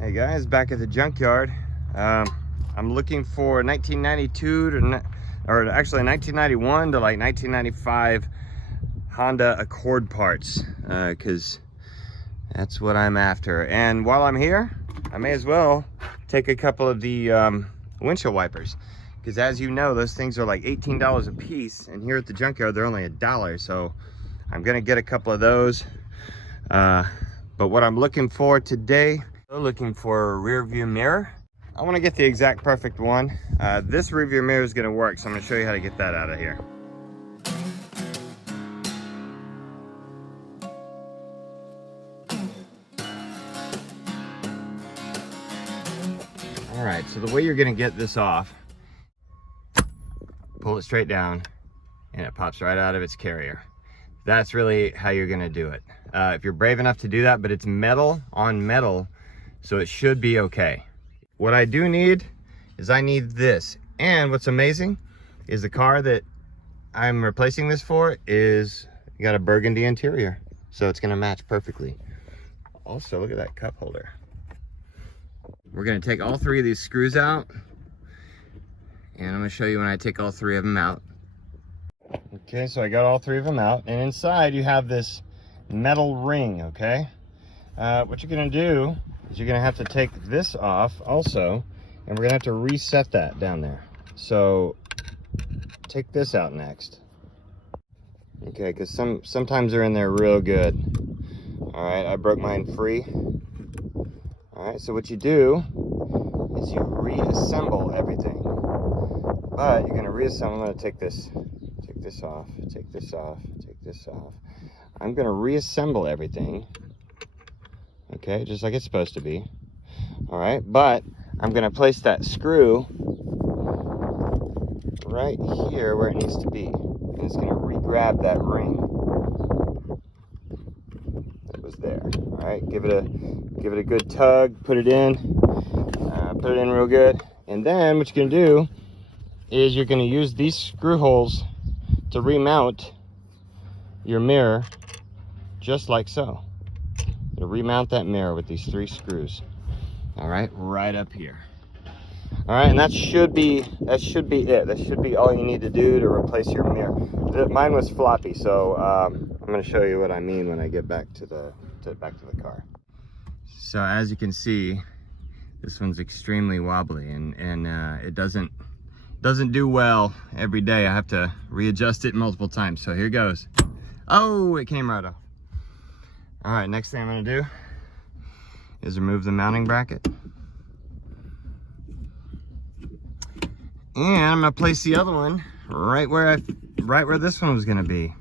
Hey guys, back at the junkyard. I'm looking for 1992 to, or actually 1991 to like 1995 Honda Accord parts, because that's what I'm after. And while I'm here, I may as well take a couple of the windshield wipers, because as you know, those things are like $18 a piece, and here at the junkyard they're only $1. So I'm gonna get a couple of those. But what I'm looking for today, looking for a rear view mirror. I want to get the exact perfect one. This rear view mirror is going to work, so I'm going to show you how to get that out of here. All right, so the way you're going to get this off, pull it straight down and it pops right out of its carrier. That's really how you're going to do it. If you're brave enough to do that, but it's metal on metal, so it should be okay. What I do need is I need this. And what's amazing is the car that I'm replacing this for is got a burgundy interior, so it's going to match perfectly. Also, look at that cup holder. We're going to take all three of these screws out, and I'm going to show you when I take all three of them out. Okay, so I got all three of them out, and inside you have this metal ring. Okay, what you're going to do is you're going to have to take this off also, and we're going to have to reset that down there. So take this out next. Okay, because sometimes they're in there real good. All right, I broke mine free. All right, so what you do is you reassemble everything, but you're going to reassemble. I'm going to take this off, take this off, take this off. I'm going to reassemble everything, okay, just like it's supposed to be. All right, but I'm going to place that screw right here where it needs to be, and it's going to re-grab that ring that was there. All right, give it a good tug, put it in real good, and then what you're going to do is you're going to use these screw holes to remount your mirror, just like so. To remount that mirror with these three screws. All right, right up here. All right, and that should be it. That should be all you need to do to replace your mirror. Mine was floppy, so I'm going to show you what I mean when I get back to the car. So as you can see, this one's extremely wobbly, and it doesn't do well every day. I have to readjust it multiple times. So here goes. Oh, it came right off. All right, next thing I'm going to do is remove the mounting bracket. And I'm going to place the other one right where this one was going to be.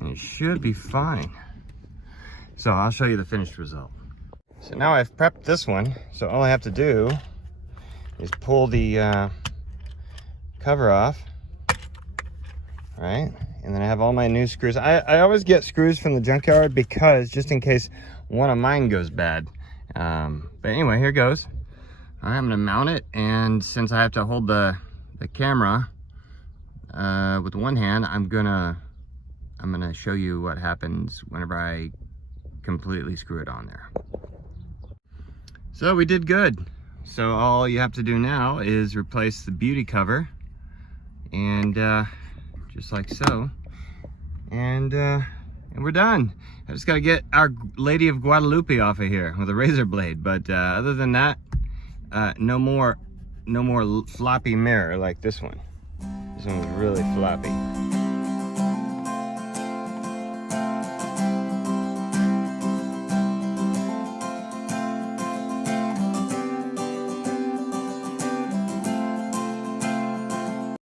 And it should be fine. So I'll show you the finished result. So now I've prepped this one. So all I have to do is pull the cover off, right? And then I have all my new screws. I always get screws from the junkyard, because just in case one of mine goes bad. But anyway, here goes. All right, I'm gonna mount it, and since I have to hold the camera with one hand, I'm gonna show you what happens whenever I completely screw it on there. So we did good. So all you have to do now is replace the beauty cover, and just like so, and we're done. I just gotta get our Lady of Guadalupe off of here with a razor blade, but other than that, no more floppy mirror like this one. This one was really floppy.